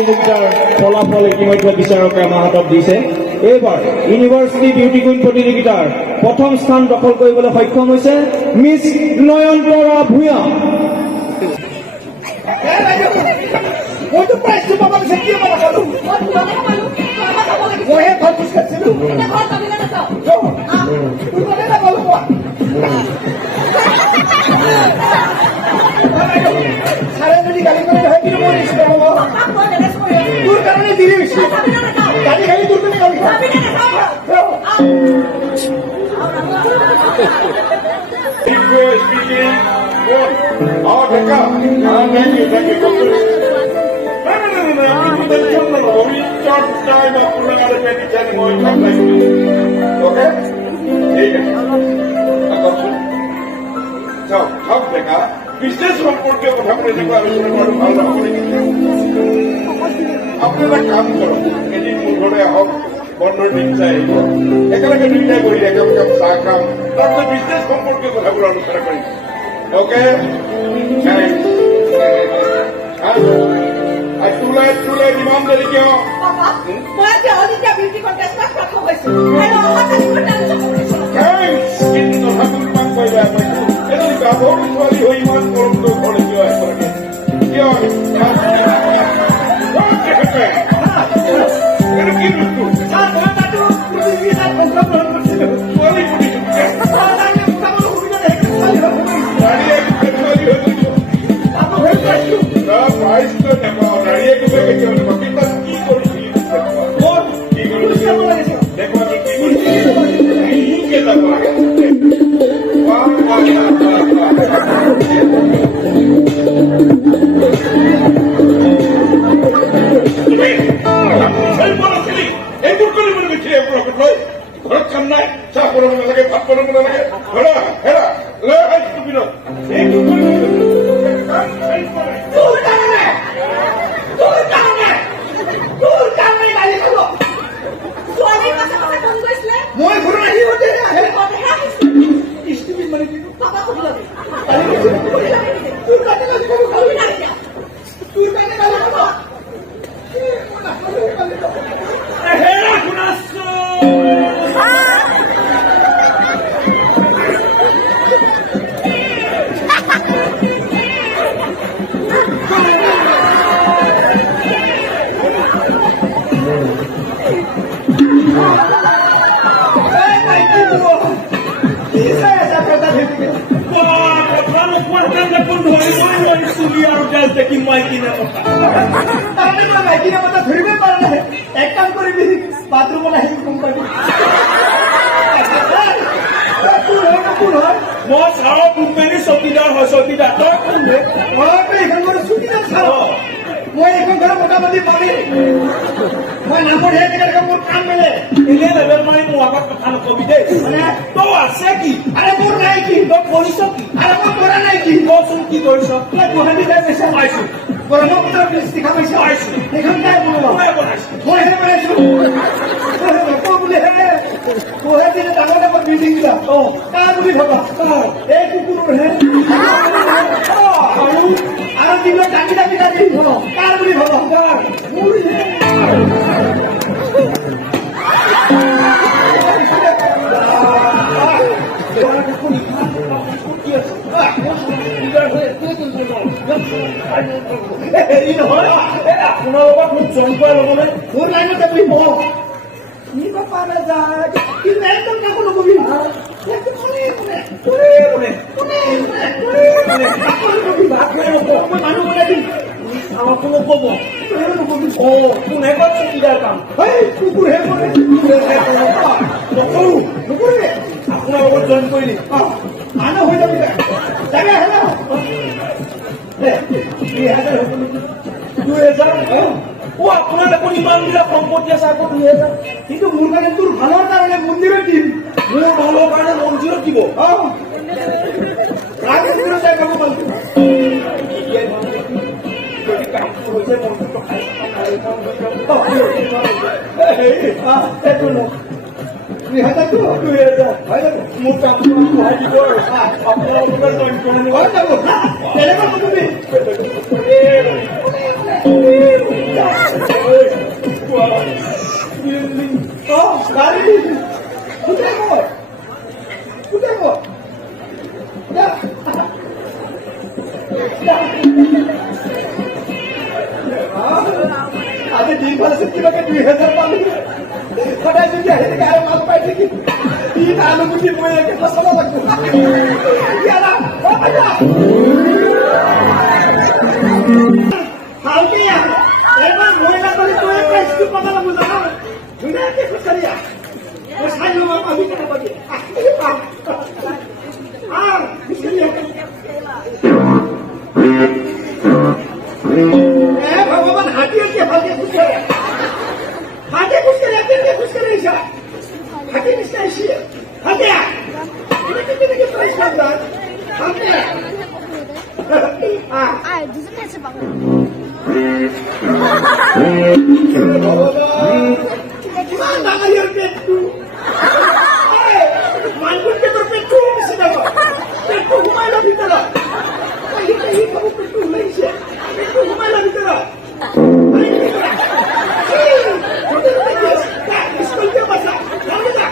প্ৰতিযোগিতাৰ ফলাফল ইতিমধ্যে বিচাৰকে আমাৰ হাতত দিছে। এইবাৰ ইউনিভাৰ্চিটি বিউটি কুইন প্ৰতিযোগিতাৰ প্ৰথম স্থান দখল কৰিবলৈ সক্ষম হৈছে মিছ নয়নতৰা ভূঞা। মইতো প্ৰাইজটো পাব বিচাৰি কিয় নাপালো? মইহে ভাল খোজ কাঢ়িছিলো। ছাৰে যদি গালি কৰি নহয় কিন্তু মই নিশ্চিত হ'ব তোৰ কাৰণে দেৰি হৈছে। গালি খালি তোৰ কাৰণে গালি বিশেষ সম্পৰ্কীয় কথা বলে দেখবো আলোচনা কৰাৰ ভালো লাগবে। আপনাৰা কাম কৰুন, এদিন মোৰ ঘৰে আহক, বন্ধৰ দিন চাই আহিব, একেলগে দুইটাই বহি একেলগে চাহ খাম, তাৰপিছত বিশেষ সম্পৰ্কীয় কথাবোৰ আলোচনা কৰিম। ওকে তোলাই ইমান দেৰি কিয়? গাভৰু ছোৱালী হৈ ইমান গৰমটো ঘৰে কিয় আহিব লাগে? কিয় কি বস্তু ছোৱালী প্ৰাইজটো নেপাওঁ, নাৰীয়ে কিবা কেতিয়াও নেপাওঁ, কিন্তু কি কৰিছিলি দেখুৱা কি যাব লাগে। ঘৰত কাম নাই, চাহ বনাব নালাগে, ভাত বনাব নালাগে, হেৰা হেৰা মই ঘৰত আহি ধৰিবই পৰা নাই। এক কাম কৰিবি, বাথৰুমত আহি ফোন কৰিবি। কোন হয়? মই চাওঁ কোম্পানী চকীদাৰ হয়। চকীদাৰ তই কোন? মইতো এইখন ঘৰত চকীদাৰ চাওঁ। মই এইখন ঘৰত মোটামুটি পাবি। মই নামত সেই মোৰ কাম মেলে এনে লেবেল মাৰি মোৰ আগত কথা নকবি দেই। মানে তই আছে কি? আৰে মোৰ নাই কি? তই কৰিছ কি? আৰে মই কৰা নাই কি? কচোন কি কৰিছ? তই গুৱাহাটী যাই পইচা পাইছো, ব্ৰহ্মপুত্ৰৰ ব্ৰিজ দেখা পাইছো, পাইছো সেইখন তাই বনাইছো, মইহে বনাইছো। বোলে দিনে ডাঙৰ ডাঙৰ বিল্ডিং বিলাক কাৰ বুলি ভাবা? এই কুকুৰহে। আৰু দিনত দামী দামী দামী কাৰ বুলি ভাবা? মোৰহে। হেৰি নহয়, আপোনাৰ লগত মোক জইন কৰা ল'বলৈ মোৰ লাইনতে বহিব নিব পাৰে যায়, কিন্তু একদম কাকো নকবি। মানুহ বনাই দিম, আমাকো নকব। কোনে কত চকীদাৰ কাম? কুকুৰহে কৰে। নকৰো, নকৰিলে আপোনাৰ লগত জইন কৰি দিম। মানুহ হৈ যাবি জাগে আহে ন। 2000 আপোনাৰ দেখোন ইমানবিলাক সম্পত্তি আছে, আকৌ 2000। কিন্তু মোৰ কাৰণে তোৰ ভালৰ কাৰণে মন্দিৰত দিম। মোৰ ভালৰ কাৰণে মন্দিৰত দিব। ৰাজেন্দ্ৰ যাই পাব পাৰো। মোৰ কামটো সহায় দিব আৰু আপোনালোকে জইন কৰি হৈ যাব। তেনেকুৱা আজি দিন ভাল আছে কিবাকে 2000 পালো সদায় যদি আহি থাকে আৰু মাল পাই থাকি ই আলু গুটি মই একে ফচলা লাগব ইয়ালা ও বাজা ভালকে এবাৰ মই না কৰি তই প্ৰাইসটো পাবা লাগব জানা ধুনীয়াকে খুচৰিয়া ও চাই লম আমি কেনে পাবি খুচৰিয়া ভগবান হাতিয়ে ভালকে খুচরে হাতে খুচরে কেটে খুচরে এসা হাতে নিশ্চয় এসে হাতে এটা কেটে কেটে প্রাইস লাগবে হাতে哎，你真的是棒！ ভগবান বাঙালির পেট্টু মানগুর পেট্টুর পেট্টু বেশি দেবো পেট্টু ঘুমাইলো ভিতরে এই সব পেট্টু ঘুমাইছে পেট্টু ঘুমাইলো ভিতরে স্কুলকে বাসা সামনে যা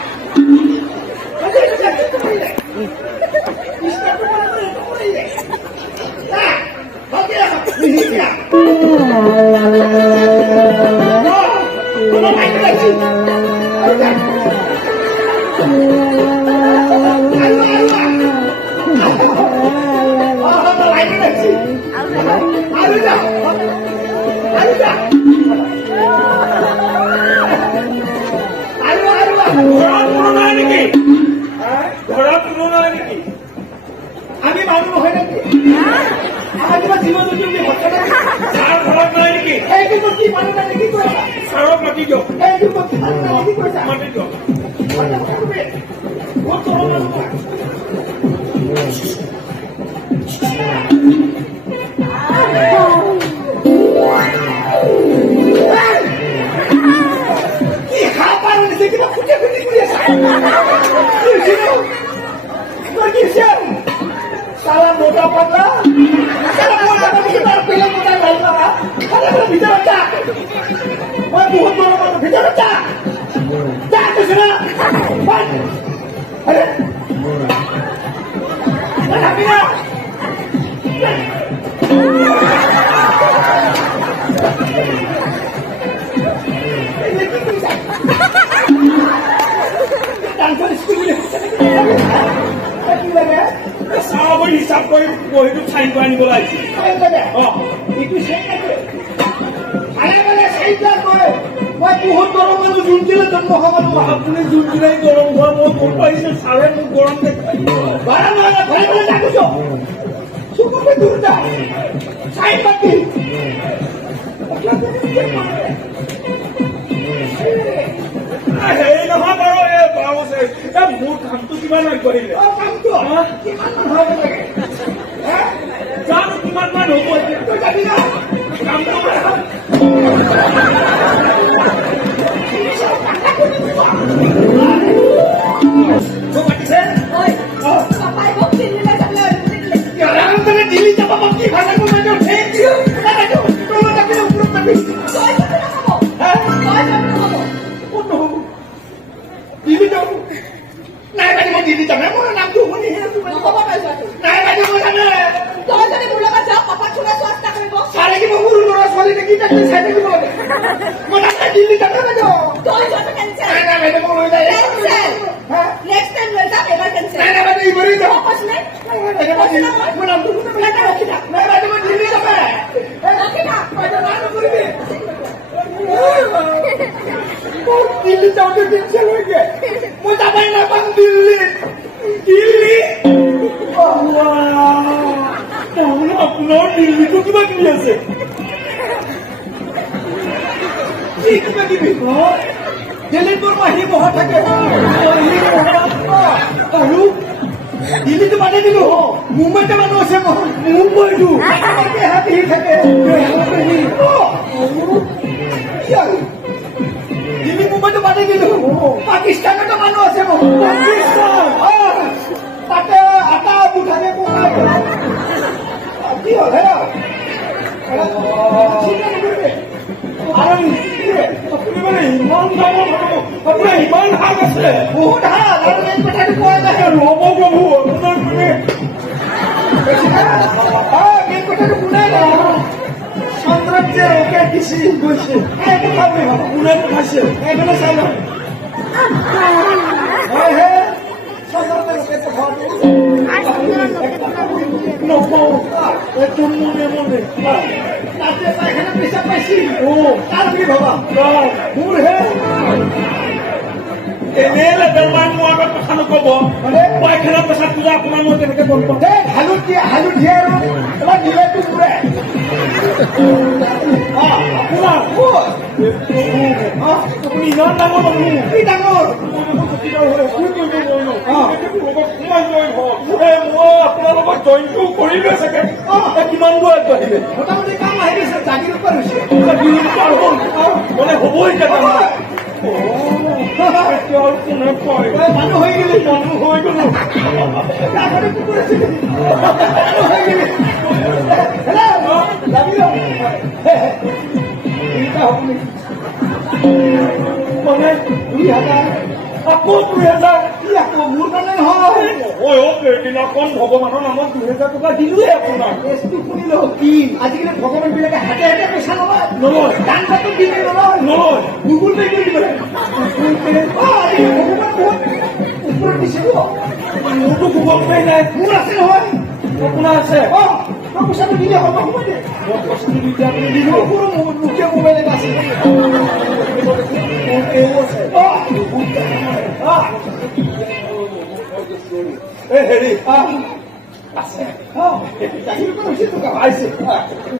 আমি মানুহ নহয় নেকি আমাৰ কিবা জীৱ জন্তু বুলি ভাষা নাই ছাৰ ঘৰত নাই নেকি এইটো মই কি মানুহ নাই কি কৈছা ছাৰক মাতি দিয়ক এইটো মই কি মানুহ নাই কি কৈছা মাতি দিয়ক বহুত সৰল মানুহ কি খা পাৰো নিছে কিবা ফুটে ফুটি কৰি আছে তোৰ কি আছে salah moda pada salah moda pada kita film kita lain mana ada yang bicara cak mau buat mana bicara cak cak tu sana pan ada mana bila Tanpa diskusi ছাৰক হিচাপ কৰি বহীটো চাইন কৰি আনিব লাগিছে itu saya ada saya kok মই বহুত গৰম মানুষ জুনছিলে জন্ম হওয়া মানুষ আপুনি যোনদিনাই গৰম হোৱা মই গম পাইছো ছাৰে মোক গৰম দেখাই বাৰা বাৰা ঘৰে ঘৰে ডাকুছো সুকুকে দূৰ যা সাই পাতি হেৰি নহয় বাৰু এই বাবুছে মোৰ কামটো কিমান আগবাঢ়িলে কামটো কিমান হ'ব লাগে জানো কিমান মান হ'ব এতিয়া তই যাবি না কামটো পাতিছে Oi, papai vou filho da galera. Orang mana dili siapa mati bahasa kau macam thank you. Kata tu, tolong tak kena urut tapi. Kau itu kenapa kamu? Kau itu kenapa kamu? Oh no. Dili jauh. Naik baju mau dili jam mana nak tu ni? Kau apa baju itu? Naik baju mau sana. Kau jadi mula kerja, papa cuma swasta kami bos. Hari ini mau urut orang soalnya ni kita ni saya ni boleh. Mau nak dili jam mana tu? Kau itu cancel. Naik baju mau urut saya. Cancel. Next time we'll have ever cancel. Naik baju ibu ni tu. Apa sih? Naik baju mau nak tu. Naik baju mau dili jam mana? Okey tak? Baju mana tu ni? Dili jauh tu cancel lagi. Mau tak main apa dili? Dili? আপোনাৰ দিল্লীটো কিবা কিবি আছে কি কিবা কিবি দিল্লীত তোৰ মাহী বহা থাকে আৰু দিল্লীটো বান্ধি দিলো মুম্বাইতে মানুহ আছে মুম্বাইটো হাতী থাকে দিল্লী মুম্বাইটো বান্ধি দিলো পাকিস্তানতো মানুহ আছে তাতে আটা মুঠাকে কোকাই কি হ'ল হে আৰু আপুনি মানে ইমান ডাঙৰ মানুহ আপোনাৰ ইমান ভাগ আছে বহুত ভাল আৰু এই কথাটো কোৱা যায় ৰ'ব প্ৰভু আপোনাৰ মানে মেইন কথাটো কোনে সাম্ৰাজ্যেৰ ওকে দিছি গৈছে এইটো খাবি কোনে পঠাইছে এইফালে চাই লওঁ হয় হে সাম্ৰাজ্যেৰ ওকে পঠাওঁতে নকওঁ এইটো মনে মনে তাতে পাইখানা পইচা পাইছি তাৰ বুলি ভাবা মোৰ হে এনেই লেবেলমান মোৰ আগত কথা নকব পাইখানা পেচাব পূজা আপোনাৰ মই তেনেকে গম পাওঁ এই হালধীয়া আৰু এবাৰ নিলেটো পুৰে আপোনাৰ আপুনি ইমান ডাঙৰ মানুহ কি ডাঙৰ মই আপোনাৰ লগত জইনটো কৰিলোৱে চাগে কিমান দূৰ আগবাঢ়িলে মোটামুটি কাম আহি গৈছে জাগিৰ ওপৰত হৈছে মানে হ'বই কেইটামান এতিয়া আৰু কোনে কয় মানুহ হৈ গেলি মানুহ হৈ গলো আগতে কুকুৰ আছিল মানুহ হৈ গেলি যাবি তিনিটা হ'ব নেকি মানে 2000 আকৌ 2000 কি আকৌ মোৰ কাৰণে নহয় সেইদিনাখন ভগৱানৰ নামত 2000 টকা দিলোৱে আপোনাক কেছটো শুনিলো কি আজিকালি ভগৱান বিলাকে হাতে হাতে পইচা নলয় নলয় দান পাতো দিলে নলয় নলয় গুগল পে কৰি দিব আজিকালি ভগৱান বহুত ওপৰত দিছে মোৰতো গুগল পে নাই মোৰ আছে নহয় আপোনাৰ আছে তই পইচাটো দিলে হ'ব সময় দে মই বস্তু দিলে আপুনি দিব সৰু মুখে মোবাইল এটা আছে এই হেৰি আছে জাহিৰ পৰা হৈছে তোক পাইছে